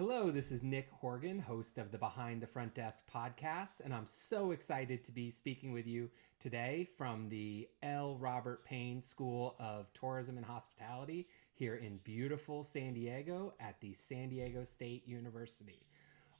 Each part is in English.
Hello, this is Nick Horgan, host of the Behind the Front Desk podcast, and I'm so excited to be speaking with you today from the L. Robert Payne School of Tourism and Hospitality here in beautiful San Diego at the San Diego State University.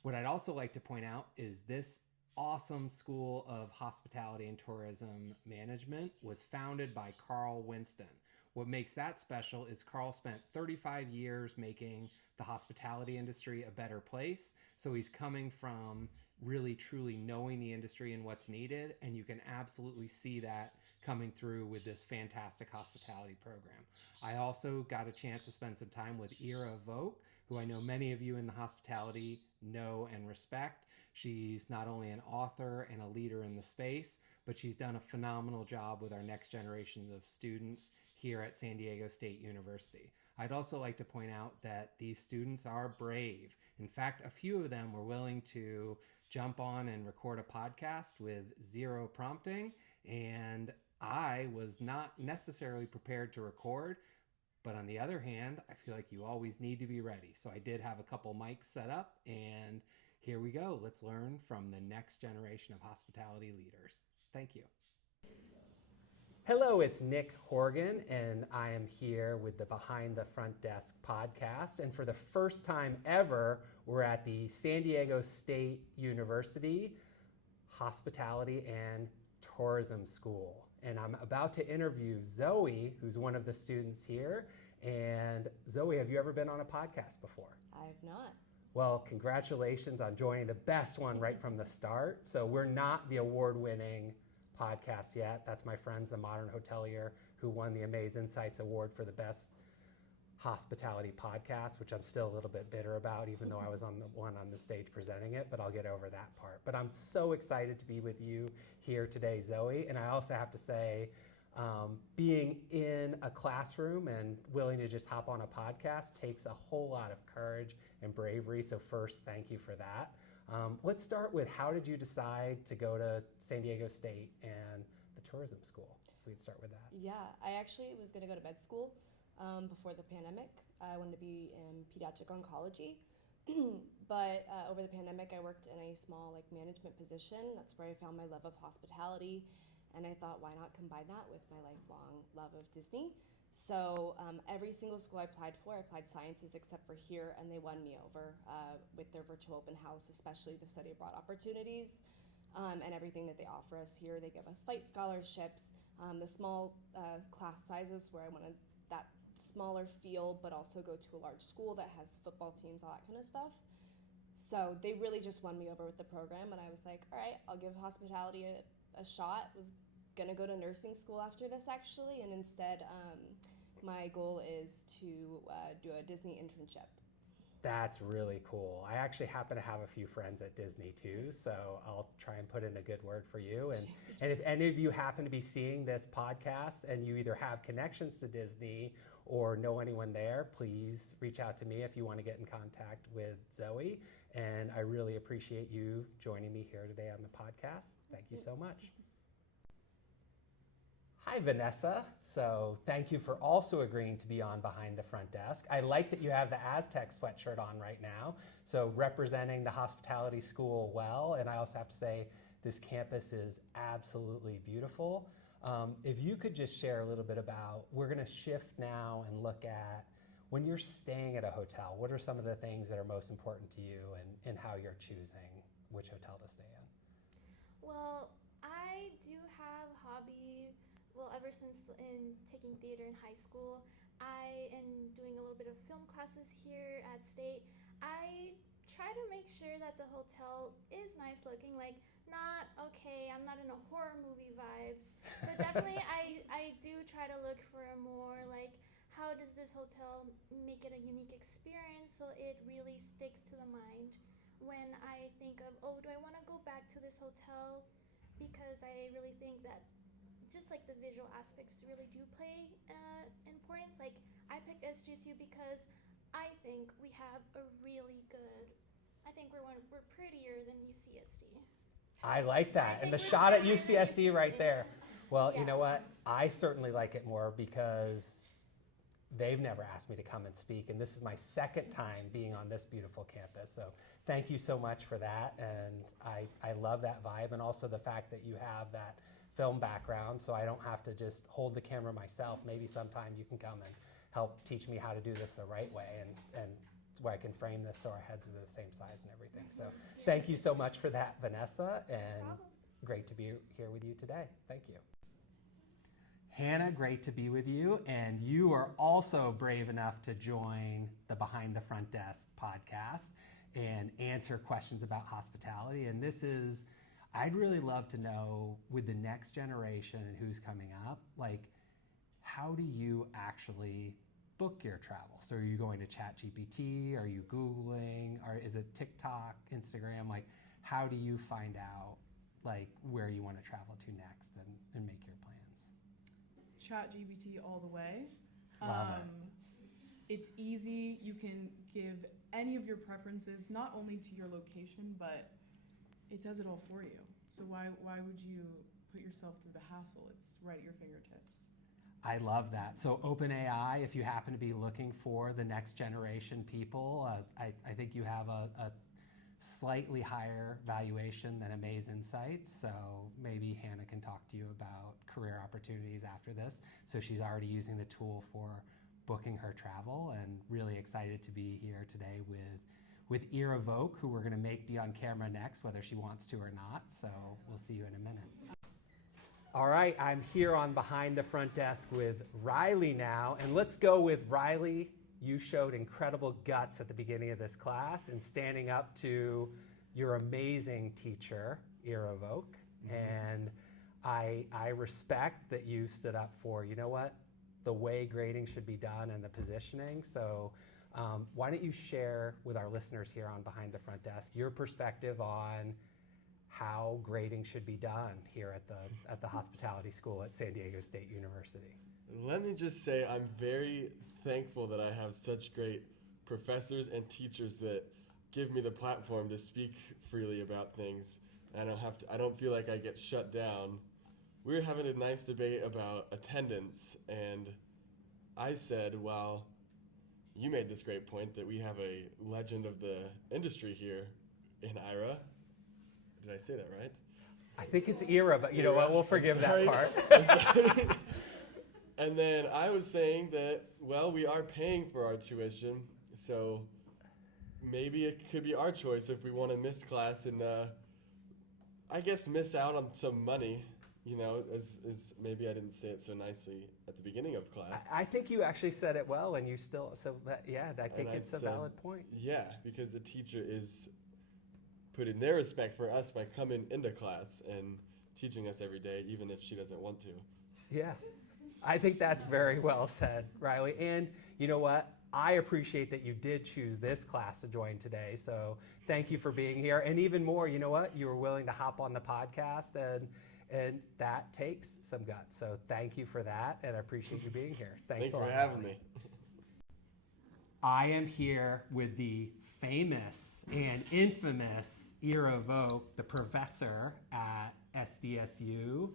What I'd also like to point out is this awesome School of Hospitality and Tourism Management was founded by Carl Winston. What makes that special is Carl spent 35 years making the hospitality industry a better place. So he's coming from really truly knowing the industry and what's needed. And you can absolutely see that coming through with this fantastic hospitality program. I also got a chance to spend some time with Ira Vogt, who I know many of you in the hospitality know and respect. She's not only an author and a leader in the space, but she's done a phenomenal job with our next generation of students here at San Diego State University. I'd also like to point out that these students are brave. In fact, a few of them were willing to jump on and record a podcast with zero prompting, and I was not necessarily prepared to record. But on the other hand, I feel like you always need to be ready. So I did have a couple mics set up, and here we go. Let's learn from the next generation of hospitality leaders. Thank you. Hello, it's Nick Horgan, and I am here with the Behind the Front Desk podcast. And for the first time ever, we're at the San Diego State University Hospitality and Tourism School. And I'm about to interview Zoe, who's one of the students here. And Zoe, have you ever been on a podcast before? I have not. Well, congratulations on joining the best one right from the start. So we're not the award-winning podcast yet. That's my friends, the Modern Hotelier, who won the Amaze Insights Award for the best hospitality podcast, which I'm still a little bit bitter about, even though I was on the stage presenting it, but I'll get over that part. But I'm so excited to be with you here today, Zoe. And I also have to say, being in a classroom and willing to just hop on a podcast takes a whole lot of courage and bravery. So first, thank you for that. Let's start with, how did you decide to go to San Diego State and the tourism school? If we'd start with that. Yeah, I actually was going to go to med school before the pandemic. I wanted to be in pediatric oncology. But over the pandemic, I worked in a small management position. That's where I found my love of hospitality. And I thought, why not combine that with my lifelong love of Disney? So every single school I applied for, I applied sciences except for here, and they won me over with their virtual open house, especially the study abroad opportunities and everything that they offer us here. They give us flight scholarships, the small class sizes where I wanted that smaller feel, but also go to a large school that has football teams, all that kind of stuff. So they really just won me over with the program, and I was like, all right, I'll give hospitality a shot. Was gonna go to nursing school after this actually, and instead my goal is to do a Disney internship. That's really cool. I actually happen to have a few friends at Disney too, so I'll try and put in a good word for you. And if any of you happen to be seeing this podcast and you either have connections to Disney or know anyone there, please reach out to me if you want to get in contact with Zoe. And I really appreciate you joining me here today on the podcast. Thank you so much. Hi, Vanessa. So thank you for also agreeing to be on Behind the Front Desk. I like that you have the Aztec sweatshirt on right now, so representing the hospitality school well. And I also have to say, this campus is absolutely beautiful. If you could just share a little bit about, we're going to shift now and look at, when you're staying at a hotel, what are some of the things that are most important to you, and how you're choosing which hotel to stay in? Well, I do have a hobby. Well, ever since taking theater in high school, I am doing a little bit of film classes here at State. I try to make sure that the hotel is nice looking, I'm not in a horror movie vibes, but definitely I do try to look for a more how does this hotel make it a unique experience so it really sticks to the mind when I think of, do I want to go back to this hotel? Because I really think that just the visual aspects really do play importance. I picked SDSU because I think we have a really good, I think we're prettier than UCSD. I like that. And the shot at UCSD right there. Well, yeah. You know what? I certainly like it more because they've never asked me to come and speak, and this is my second time being on this beautiful campus. So thank you so much for that, and I love that vibe, and also the fact that you have that film background, so I don't have to just hold the camera myself. Maybe sometime you can come and help teach me how to do this the right way, and where I can frame this so our heads are the same size and everything. So thank you so much for that, Vanessa, and great to be here with you today. Thank you. Hannah, great to be with you, and you are also brave enough to join the Behind the Front Desk podcast and answer questions about hospitality. And this is, I'd really love to know, with the next generation and who's coming up, like, how do you actually book your travel? So are you going to ChatGPT? Are you Googling? Or is it TikTok, Instagram? Like, how do you find out, like, where you want to travel to next and make your plans? ChatGPT all the way. Love it. It's easy. You can give any of your preferences, not only to your location, but it does it all for you. So why would you put yourself through the hassle? It's right at your fingertips. I love that. So OpenAI, if you happen to be looking for the next generation people, I think you have a slightly higher valuation than Amaze Insights. So maybe Hannah can talk to you about career opportunities after this. So she's already using the tool for booking her travel, and really excited to be here today with Ira Voke, who we're going to make be on camera next, whether she wants to or not. So we'll see you in a minute. All right, I'm here on Behind the Front Desk with Riley now, and let's go with Riley. You showed incredible guts at the beginning of this class in standing up to your amazing teacher, Ira Voke, and I respect that you stood up for, you know what, the way grading should be done and the positioning. So why don't you share with our listeners here on Behind the Front Desk your perspective on how grading should be done here at the hospitality school at San Diego State University? Let me just say I'm very thankful that I have such great professors and teachers that give me the platform to speak freely about things. I don't feel like I get shut down. We were having a nice debate about attendance, and I said, well, you made this great point that we have a legend of the industry here in Ira. Did I say that right? I think it's Ira, but you know what, we'll forgive that part. And then I was saying that, well, we are paying for our tuition, so maybe it could be our choice if we want to miss class and, I guess, miss out on some money, you know, as maybe I didn't say it so nicely at the beginning of class. I think you actually said it well, and you still, so that, yeah, I think it's a valid point. Yeah, because the teacher is putting their respect for us by coming into class and teaching us every day, even if she doesn't want to. Yeah. I think that's very well said, Riley. And you know what? I appreciate that you did choose this class to join today. So thank you for being here. And even more, you know what? You were willing to hop on the podcast, and that takes some guts. So thank you for that, and I appreciate you being here. Thanks a lot, for having Riley. me. I am here with the famous and infamous Ira Voke, the professor at SDSU.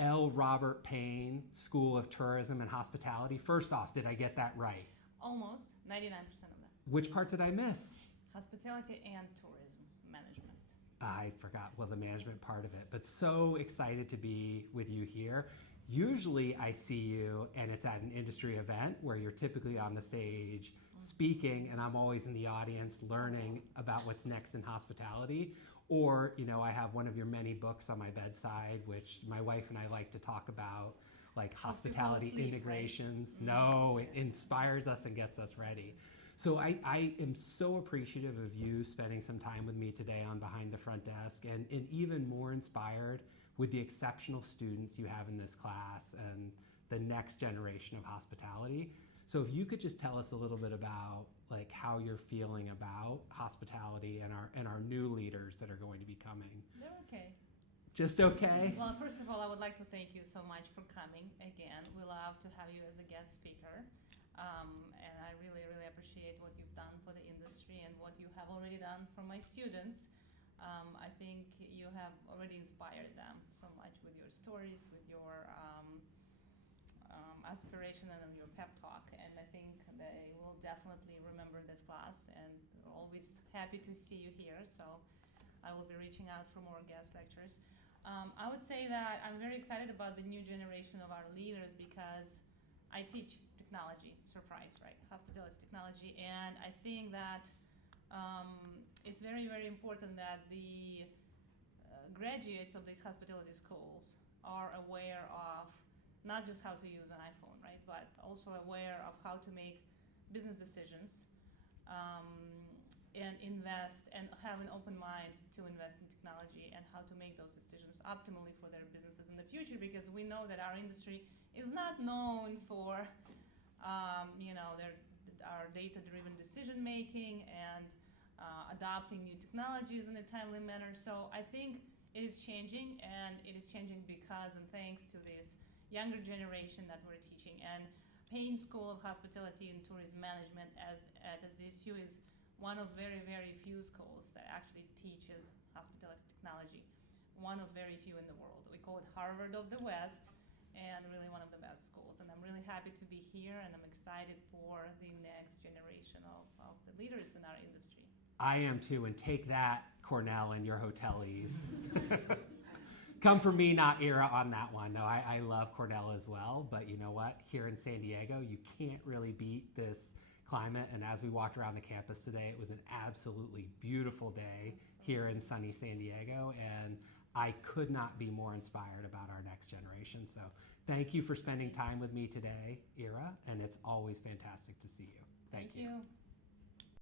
L. Robert Payne School of Tourism and Hospitality. First off, did I get that right? Almost, 99% of that. Which part did I miss? Hospitality and tourism management. I forgot, well, the management part of it, but so excited to be with you here. Usually I see you and it's at an industry event where you're typically on the stage speaking, and I'm always in the audience learning about what's next in hospitality. Or, you know, I have one of your many books on my bedside, which my wife and I like to talk about, like hospitality integrations. Right? No, it inspires us and gets us ready. So I am so appreciative of you spending some time with me today on Behind the Front Desk, and even more inspired with the exceptional students you have in this class and the next generation of hospitality. So if you could just tell us a little bit about like how you're feeling about hospitality and our new leaders that are going to be coming. They're okay. Just okay? Well, first of all, I would like to thank you so much for coming again. We love to have you as a guest speaker. And I really, really appreciate what you've done for the industry and what you have already done for my students. I think you have already inspired them so much with your stories, with your aspiration and on your pep talk. And I think they will definitely remember this class. And we're always happy to see you here. So I will be reaching out for more guest lectures. I would say that I'm very excited about the new generation of our leaders because I teach technology, surprise, right? Hospitality technology. And I think that it's very, very important that the graduates of these hospitality schools are aware of not just how to use an iPhone, right? But also aware of how to make business decisions and invest and have an open mind to invest in technology and how to make those decisions optimally for their businesses in the future, because we know that our industry is not known for our data-driven decision making and adopting new technologies in a timely manner. So I think it is changing, and it is changing because and thanks to this younger generation that we're teaching. And Payne School of Hospitality and Tourism Management at SDSU is one of very, very few schools that actually teaches hospitality technology. One of very few in the world. We call it Harvard of the West, and really one of the best schools. And I'm really happy to be here, and I'm excited for the next generation of the leaders in our industry. I am too, and take that, Cornell and your hoteliers. Come for me, not Ira, on that one. No, I love Cornell as well, but you know what? Here in San Diego, you can't really beat this climate. And as we walked around the campus today, it was an absolutely beautiful day here in sunny San Diego, and I could not be more inspired about our next generation. So thank you for spending time with me today, Ira, and it's always fantastic to see you. Thank you.